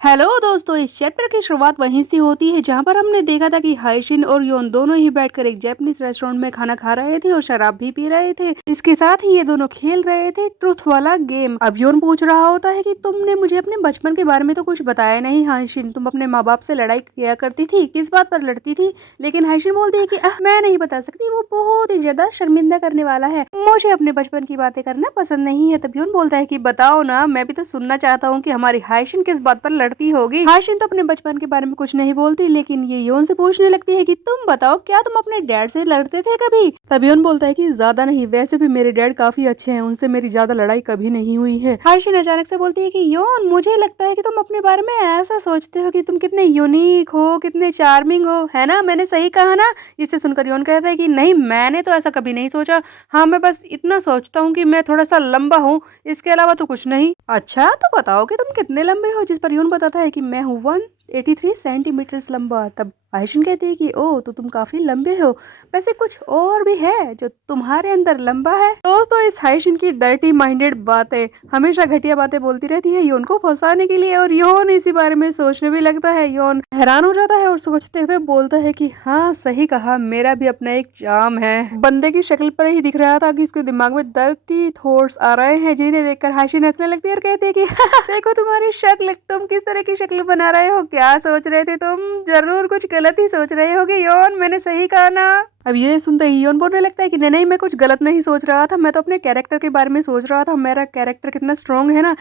Hello दोस्तों, इस chapter की शुरुआत वहीं से होती है जहां पर हमने देखा था कि हाइशिन और योन दोनों ही बैठकर एक जापानीज रेस्टोरेंट में खाना खा रहे थे और शराब भी पी रहे थे। इसके साथ ही ये दोनों खेल रहे थे ट्रुथ वाला गेम। अब योन पूछ रहा होता है कि तुमने मुझे अपने बचपन के बारे में तो कुछ बताया नहीं हाइशिन, तुम अपने माँ बाप से लड़ाई किया करती थी, किस बात पर लड़ती थी? लेकिन हाइशिन बोलती है कि मैं नहीं बता सकती, वो बहुत ही ज्यादा शर्मिंदा करने वाला है, मुझे अपने बचपन की बातें करना पसंद नहीं है। तब योन बोलता है कि बताओ ना, मैं भी तो सुनना चाहता हूँ कि हमारी हाइशिन किस बात पर लड़ती होगी। हाइशिन तो अपने बचपन के बारे में कुछ नहीं बोलती, लेकिन ये योन से पूछने लगती है कि तुम बताओ, क्या तुम अपने डैड से लड़ते थे कभी? तब योन बोलता है कि ज्यादा नहीं, वैसे भी मेरे डैड काफी अच्छे हैं, उनसे मेरी ज्यादा लड़ाई कभी नहीं हुई है। हाइशिन अचानक से बोलती है कि योन, मुझे लगता है कि तुम अपने बारे में ऐसा सोचते हो कि तुम कितने यूनिक हो, कितने चार्मिंग हो, है ना? मैंने सही कहा ना? इसे सुनकर योन कहता है कि नहीं, मैंने तो ऐसा कभी नहीं सोचा। हाँ, मैं बस इतना सोचता हूँ कि मैं थोड़ा सा लंबा हूँ, इसके अलावा तो कुछ नहीं। अच्छा, तो बताओ कि तुम कितने लंबे हो? जिस पर यून बताता है कि मैं हूँ 183 सेंटीमीटर लंबा। तब आयशन कहती है कि ओ, तो तुम काफी लंबे हो। वैसे कुछ और भी है जो तुम्हारे अंदर लंबा है? दोस्तों, इस हाइशिन की डर्टी माइंडेड बातें, हमेशा घटिया बातें बोलती रहती है योन को फंसाने के लिए, और योन इसी बारे में सोचने भी लगता है। योन हैरान हो जाता है और सोचते हुए बोलता है कि हाँ, सही कहा, मेरा भी अपना एक चार्म है। बंदे की शक्ल पर ही दिख रहा था कि इसके दिमाग में डर्टी थॉट्स आ रहे हैं, जिन्हें देखकर हाइशिन हंसने लगती है और कहती है कि देखो तुम्हारी शक्ल, तुम किस तरह की शक्ल बना रहे हो, क्या सोच रहे थे तुम? जरूर कुछ गलत ही सोच रहे होगे योन, मैंने सही कहा ना? अब ये सुनते ही योन बोलने लगता है कि नहीं नहीं, मैं कुछ गलत नहीं सोच रहा था, मैं तो अपने कैरेक्टर के बारे में सोच रहा था, मेरा कैरेक्टर कितना स्ट्रांग है ना।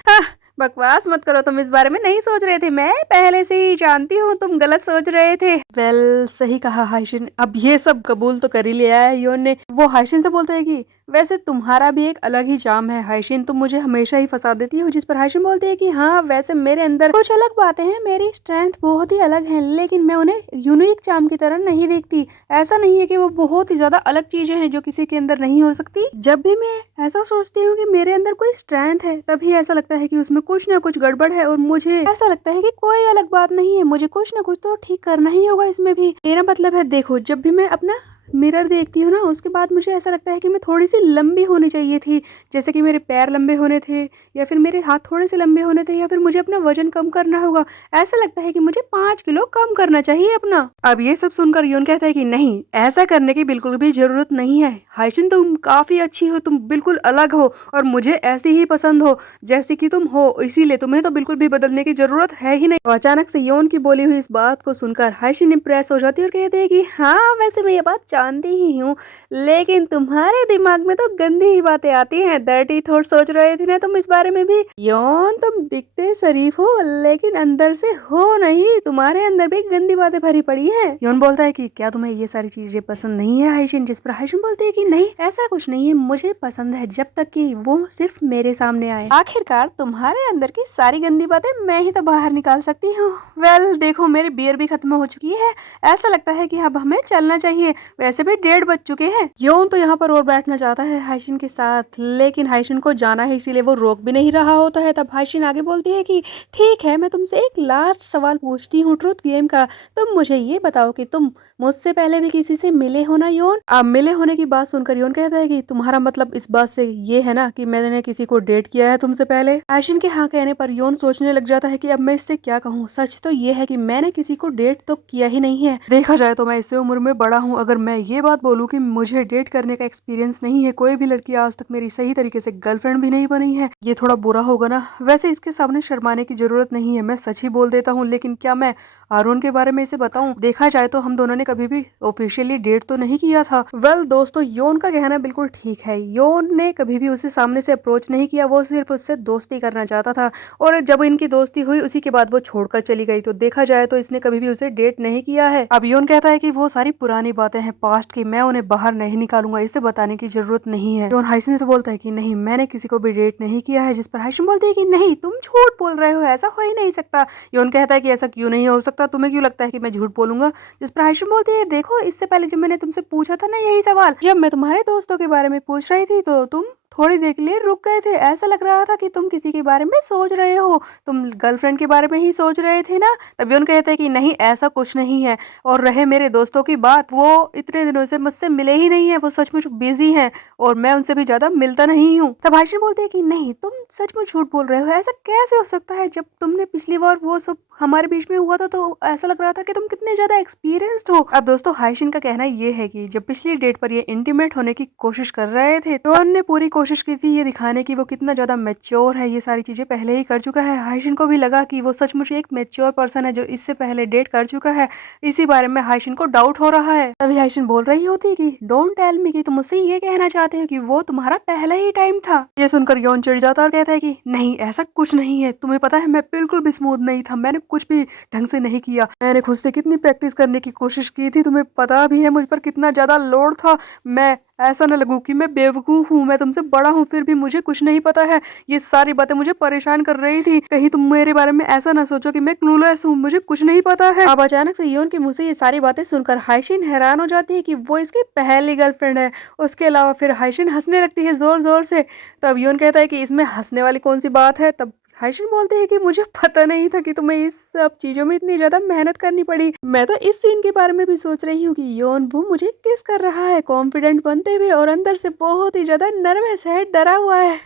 बकवास मत करो, तुम इस बारे में नहीं सोच रहे थे, मैं पहले से ही जानती हूँ तुम गलत सोच रहे थे। वेल, सही कहा हाइशिन, अब ये सब कबूल तो कर ही लिया है योन ने। वो हाइशिन से बोलता है कि वैसे तुम्हारा भी एक अलग ही चार्म है हाइशिन, तुम मुझे हमेशा ही फंसा देती हो। जिस पर हाइशिन बोलती है कि हाँ, वैसे मेरे अंदर कुछ अलग बातें हैं, मेरी स्ट्रेंथ बहुत ही अलग है, लेकिन मैं उन्हें यूनिक चार्म की तरह नहीं देखती। ऐसा नहीं है कि वो बहुत ही ज्यादा अलग चीजें हैं जो किसी के अंदर नहीं हो सकती। जब भी मैं ऐसा सोचती हूँ कि मेरे अंदर कोई स्ट्रेंथ है, तभी ऐसा लगता है कि उसमें कुछ ना कुछ गड़बड़ है, और मुझे ऐसा लगता है कि कोई अलग बात नहीं है, मुझे कुछ ना कुछ तो ठीक करना ही होगा इसमें भी। मेरा मतलब है, देखो, जब भी मैं अपना मिरर देखती हूँ ना, उसके बाद मुझे ऐसा लगता है कि मैं थोड़ी सी लंबी होनी चाहिए थी, जैसे कि मेरे पैर लंबे होने थे, या फिर मेरे हाथ थोड़े से लंबे होने थे, या फिर मुझे अपना वजन कम करना होगा। ऐसा लगता है कि मुझे 5 किलो कम करना चाहिए अपना। अब ये सब सुनकर योन कहता है कि नहीं, ऐसा करने की बिल्कुल भी जरूरत नहीं है हाइशिन, तुम काफी अच्छी हो, तुम बिल्कुल अलग हो, और मुझे ऐसी ही पसंद हो जैसी कि तुम हो, इसीलिए तुम्हें तो बिल्कुल भी बदलने की जरूरत है ही नहीं। और अचानक से योन की बोली हुई इस बात को सुनकर हाइशिन इंप्रेस हो जाती है और कहती है कि हाँ, वैसे मैं ये बात जानती ही हूँ, लेकिन तुम्हारे दिमाग में तो गंदी ही बातें आती हैं, डर्टी थॉट सोच रहे थे ना तुम इस बारे में भी। योन, तुम दिखते शरीफ हो, लेकिन अंदर से हो नहीं, तुम्हारे अंदर भी गंदी बातें भरी पड़ी हैं। योन बोलता है कि क्या तुम्हें ये सारी चीजें पसंद नहीं है हाइशिन? जिस पर हाइशिन बोलती है कि नहीं, ऐसा कुछ नहीं है, मुझे पसंद है जब तक कि वो सिर्फ मेरे सामने आए। आखिरकार तुम्हारे अंदर की सारी गंदी बातें मैं ही तो बाहर निकाल सकती हूँ। वेल, देखो, मेरी बियर भी खत्म हो चुकी है, ऐसा लगता है कि अब हमें चलना चाहिए, वैसे भी 1:30 बज चुके हैं। योन तो यहाँ पर और बैठना चाहता है हाइशिन के साथ, लेकिन हाइशिन को जाना है, इसीलिए वो रोक भी नहीं रहा होता है। तब हाइशिन आगे बोलती है कि ठीक है, मैं तुमसे एक लास्ट सवाल पूछती हूँ ट्रुथ गेम का। तुम मुझे ये बताओ कि तुम मुझसे पहले भी किसी से मिले हो ना योन? अब मिले होने की बात सुनकर योन कहता है कि तुम्हारा मतलब इस बात से ये है ना कि मैंने किसी को डेट किया है तुमसे पहले? हाइशिन के हाँ कहने पर योन सोचने लग जाता है कि अब मैं इससे क्या कहूँ। सच तो ये है कि मैंने किसी को डेट तो किया ही नहीं है, देखा जाए तो मैं इससे उम्र में बड़ा हूँ। अगर मैं ये बात बोलूँ कि मुझे डेट करने का एक्सपीरियंस नहीं है, कोई भी लड़की आज तक मेरी सही तरीके से गर्लफ्रेंड भी नहीं बनी है, ये थोड़ा बुरा होगा ना। वैसे इसके सामने शर्माने की जरूरत नहीं है, मैं सच ही बोल देता हूँ, लेकिन क्या मैं आरोन के बारे में इसे बताऊं? देखा जाए तो हम दोनों ने कभी भी ऑफिशियली डेट तो नहीं किया था। वेल दोस्तों, योन का कहना बिल्कुल ठीक है, योन ने कभी भी उसे सामने से अप्रोच नहीं किया, वो सिर्फ उससे दोस्ती करना चाहता था, और जब इनकी दोस्ती हुई उसी के बाद वो छोड़कर चली गई, तो देखा जाए तो इसने कभी भी उसे डेट नहीं किया है। अब योन कहता है कि वो सारी पुरानी बातें हैं पास्ट की, मैं उन्हें बाहर नहीं निकालूंगा, इसे बताने की जरूरत नहीं है। योन हाइशिन से बोलता है कि नहीं, मैंने किसी को भी डेट नहीं किया है। जिस पर हाइशिन बोलती है कि नहीं, तुम झूठ बोल रहे हो, ऐसा हो ही नहीं सकता। योन कहता है कि ऐसा क्यों नहीं हो सकता, तुम्हें क्यों लगता है कि मैं झूठ बोलूंगा? जिस पर हाइशिन बोलती है, देखो, इससे पहले जब मैंने तुमसे पूछा था ना यही सवाल, जब मैं तुम्हारे दोस्तों के बारे में पूछ रही थी, तो तुम थोड़ी देर के लिए रुक गए थे। ऐसा लग रहा था कि तुम किसी के बारे में सोच रहे हो, तुम गर्लफ्रेंड के बारे में ही सोच रहे थे ना। तब योन कहते हैं कि नहीं, ऐसा कुछ नहीं है। और रहे मेरे दोस्तों की बात, वो इतने दिनों से मुझसे मिले ही नहीं है, वो सचमुच बिजी हैं और मैं उनसे भी ज्यादा मिलता नहीं हूँ। तब हाशिम बोलते हैं कि नहीं, तुम सचमुच झूठ बोल रहे हो, ऐसा कैसे हो सकता है? जब तुमने पिछली बार वो सब हमारे बीच में हुआ था तो ऐसा लग रहा था कि तुम कितने ज्यादा एक्सपीरियंस्ड हो। अब दोस्तों हाशिम का कहना ये है कि जब पिछली डेट पर ये इंटीमेट होने की कोशिश कर रहे थे तो ने पूरी कोशिश की थी ये दिखाने की वो कितना ज्यादा मैच्योर है, ये सारी चीजें पहले ही कर चुका है। हाशिम को भी लगा कि वो सचमुच एक मैच्योर पर्सन है जो इससे पहले डेट कर चुका है। इसी बारे में हाशिम को डाउट हो रहा है। तभी हाशिम बोल रही होती है कि डोंट टेल मी, कि तुम मुझसे ये कहना चाहते हो कि वो तुम्हारा पहला ही टाइम था। ये सुनकर यौन चिढ़ जाता और कहता है कि नहीं, ऐसा कुछ नहीं है, तुम्हें पता है मैं बिल्कुल भी स्मूथ नहीं था, मैंने कुछ भी ढंग से नहीं किया, मैंने खुद से कितनी प्रैक्टिस करने की कोशिश की थी, तुम्हें पता भी है मुझ पर कितना ज्यादा लोड था। मैं ऐसा न लगूं कि मैं बेवकूफ हूँ, मैं तुमसे बड़ा हूँ फिर भी मुझे कुछ नहीं पता है। ये सारी बातें मुझे परेशान कर रही थी, कहीं तुम मेरे बारे में ऐसा ना सोचो कि मैं क्लूलेस हूँ, मुझे कुछ नहीं पता है। अब अचानक से योन के मुंह से ये सारी बातें सुनकर हाइशिन हैरान हो जाती है कि वो इसकी पहली गर्लफ्रेंड है। उसके अलावा फिर हाइशिन हंसने लगती है जोर जोर से। तब योन कहता है कि इसमें हंसने वाली कौन सी बात है। तब हाइशिन बोलते हैं कि मुझे पता नहीं था कि तुम्हें इस सब चीजों में इतनी ज्यादा मेहनत करनी पड़ी। मैं तो इस सीन के बारे में भी सोच रही हूँ कि योन वो मुझे किस कर रहा है, कॉन्फिडेंट बनते हुए और अंदर से बहुत ही ज्यादा नर्वस है, डरा हुआ है।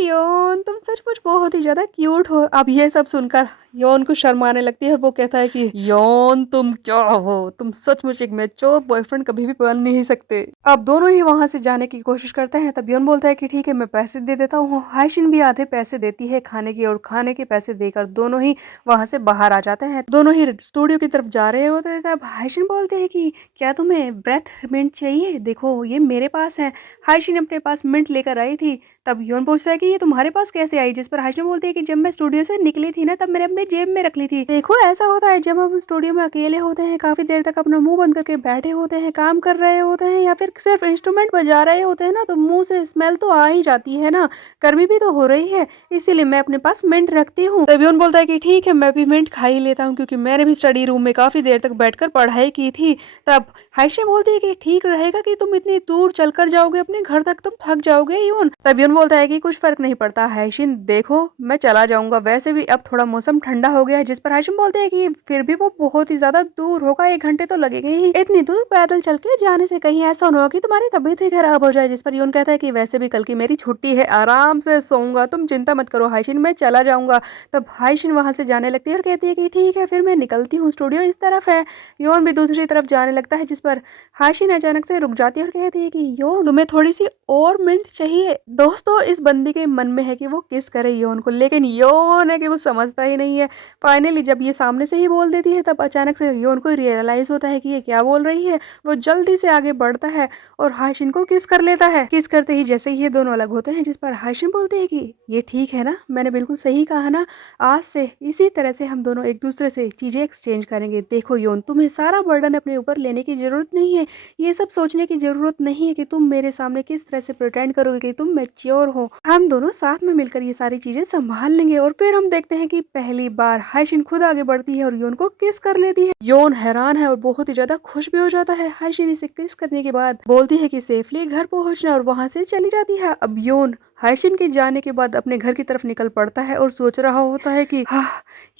योन तुम सचमुच बहुत ही ज्यादा क्यूट हो। अब ये सब सुनकर योन को शर्माने लगती है। वो कहता है कि योन तुम क्या हो, तुम सचमुच एक मैच्योर बॉयफ्रेंड कभी भी बन नहीं सकते। अब दोनों ही वहां से जाने की कोशिश करते हैं। तब योन बोलता है कि ठीक है, मैं पैसे दे देता हूँ। हाइशिन भी आधे पैसे देती है खाने के, और खाने के पैसे देकर दोनों ही वहां से बाहर आ जाते हैं। दोनों ही स्टूडियो की तरफ जा रहे होते हैं। तब हाइशिन बोलते हैं कि क्या तुम्हें ब्रेथ मिंट चाहिए, देखो ये मेरे पास है। हाइशिन अपने पास मिंट लेकर आई थी। तब योन पूछता है कि ये तुम्हारे पास कैसे आई, जिस पर हाइशिन बोलती है कि जब मैं स्टूडियो से निकली थी ना, तब मैंने अपने जेब में रख ली थी। देखो ऐसा होता है जब हम स्टूडियो में अकेले होते हैं, काफी देर तक अपना मुंह बंद करके बैठे होते हैं, काम कर रहे होते हैं या फिर सिर्फ इंस्ट्रूमेंट बजा रहे होते हैं ना, तो मुंह से स्मेल तो आ ही जाती है ना, गर्मी भी तो हो रही है, इसीलिए मैं अपने पास मिंट रखती हूँ। तब योन बोलता है कि ठीक है, मैं भी मिंट खा ही लेता हूँ, क्योंकि मैंने भी स्टडी रूम में काफी देर तक बैठकर पढ़ाई की थी। तब हाइशिन बोलती है कि ठीक रहेगा कि तुम इतनी दूर चलकर जाओगे अपने घर तक, तुम थक जाओगे योन। तब योन बोलता है कि कुछ फर्क नहीं पड़ता हाइशिन, देखो मैं चला जाऊंगा, वैसे भी अब थोड़ा मौसम ठंडा हो गया है। जिस पर हाइशिन बोलते हैं कि फिर भी वो बहुत ही ज्यादा दूर होगा, 1 घंटे तो लगेगा ही, इतनी दूर पैदल चल के जाने से कहीं ऐसा ना हो कि तुम्हारी तबीयत ही खराब हो जाए। जिस पर योन कहता है कि वैसे भी कल की मेरी छुट्टी है, आराम से सोऊंगा, तुम चिंता मत करो हाइशिन, मैं चला जाऊंगा। तब हाइशिन वहां से जाने लगती है और कहती है कि ठीक है फिर मैं निकलती हूँ, स्टूडियो इस तरफ है। योन भी दूसरी तरफ जाने लगता है। जिस पर हाइशिन अचानक से रुक जाती है और कहती है कि योन तुम्हें थोड़ी सी और मिनट चाहिए। दोस्तों इस बंदी के मन में है कि वो किस करे योन को, लेकिन योन है कि वो समझता ही नहीं है। फाइनली जब ये सामने से ही बोल देती है, तब अचानक से योन को रियलाइज होता है कि ये क्या बोल रही है। वो जल्दी से आगे बढ़ता है और हाइशिन को किस कर लेता है। किस करते ही जैसे ही ये दोनों अलग होते हैं, जिस पर हाइशिन बोलते हैं कि ये ठीक है ना, मैंने बिल्कुल सही कहा ना, आज से इसी तरह से हम दोनों एक दूसरे से चीजें एक्सचेंज करेंगे। देखो योन, तुम्हें सारा बर्डन अपने ऊपर लेने की जरूरत नहीं है, ये सब सोचने की जरूरत नहीं है कि तुम मेरे सामने किस तरह से प्रिटेंड करोगे कि तुम मैच्योर हो। हम दोनों साथ में मिलकर ये सारी चीजें संभाल लेंगे। और फिर हम देखते हैं कि पहली बार हाइशिन खुद आगे बढ़ती है और योन को किस कर लेती है। योन हैरान है और बहुत ही ज्यादा खुश भी हो जाता है। हाइशिन इसे किस करने के बाद बोलती है कि सेफली घर पहुंचना, और वहां से चली जाती है। अब योन हाइशिन के जाने के बाद अपने घर की तरफ निकल पड़ता है और सोच रहा होता है कि हाँ,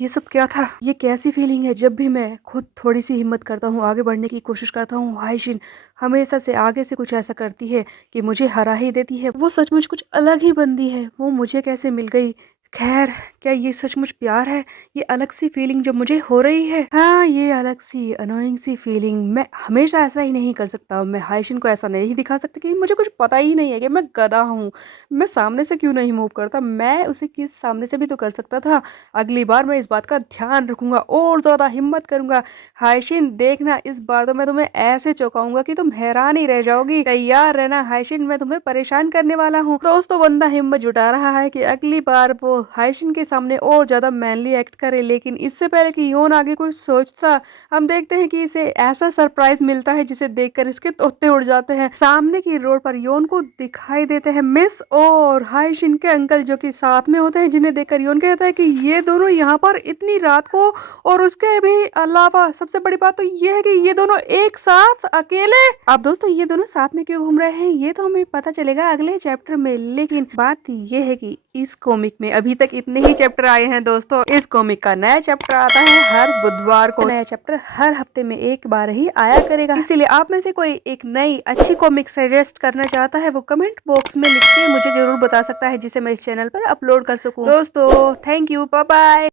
ये सब क्या था, ये कैसी फीलिंग है जब भी मैं खुद थोड़ी सी हिम्मत करता हूँ, आगे बढ़ने की कोशिश करता हूँ, हाइशिन हमेशा से आगे से कुछ ऐसा करती है कि मुझे हरा ही देती है। वो सचमुच कुछ अलग ही बंदी है, वो मुझे कैसे मिल गई। खैर, क्या ये सचमुच प्यार है? ये अलग सी फीलिंग जो मुझे हो रही है, हाँ ये अलग सी अनोइंग सी फीलिंग। मैं हमेशा ऐसा ही नहीं कर सकता, मैं हाइशिन को ऐसा नहीं दिखा सकता कि मुझे कुछ पता ही नहीं है, कि मैं गधा हूँ, मैं सामने से क्यों नहीं मूव करता, मैं उसे किस सामने से भी तो कर सकता था। अगली बार मैं इस बात का ध्यान रखूंगा और ज्यादा हिम्मत करूंगा। हाइशिन देखना, इस बार तो मैं तुम्हें ऐसे चौंकाऊंगा कि तुम हैरान ही रह जाओगी। तैयार रहना हाइशिन, मैं तुम्हें परेशान करने वाला हूँ। दोस्तों बंदा हिम्मत जुटा रहा है कि अगली बार वो हाइशिन के सामने और ज्यादा मैनली एक्ट करे। लेकिन इससे पहले कि योन आगे कुछ सोचता, हम देखते हैं कि इसे ऐसा सरप्राइज मिलता है जिसे देखकर इसके तोते उड़ जाते हैं। सामने की रोड पर योन को दिखाई देते हैं मिस और हाइशिन के अंकल, जो कि साथ में होते हैं, जिन्हें देखकर योन कहता है कि ये दोनों यहाँ पर इतनी रात को, और उसके भी अलावा सबसे बड़ी बात तो ये है कि ये दोनों एक साथ अकेले। अब दोस्तों ये दोनों साथ में क्यों घूम रहे हैं ये तो हमें पता चलेगा अगले चैप्टर में। लेकिन बात ये है कि इस कॉमिक में अभी तक इतने ही चैप्टर आए हैं दोस्तों। इस कॉमिक का नया चैप्टर आता है हर बुधवार को। नया चैप्टर हर हफ्ते में एक बार ही आया करेगा। इसीलिए आप में से कोई एक नई अच्छी कॉमिक सजेस्ट करना चाहता है वो कमेंट बॉक्स में लिख के मुझे जरूर बता सकता है, जिसे मैं इस चैनल पर अपलोड कर सकूं। दोस्तों थैंक यू, बाय बाय।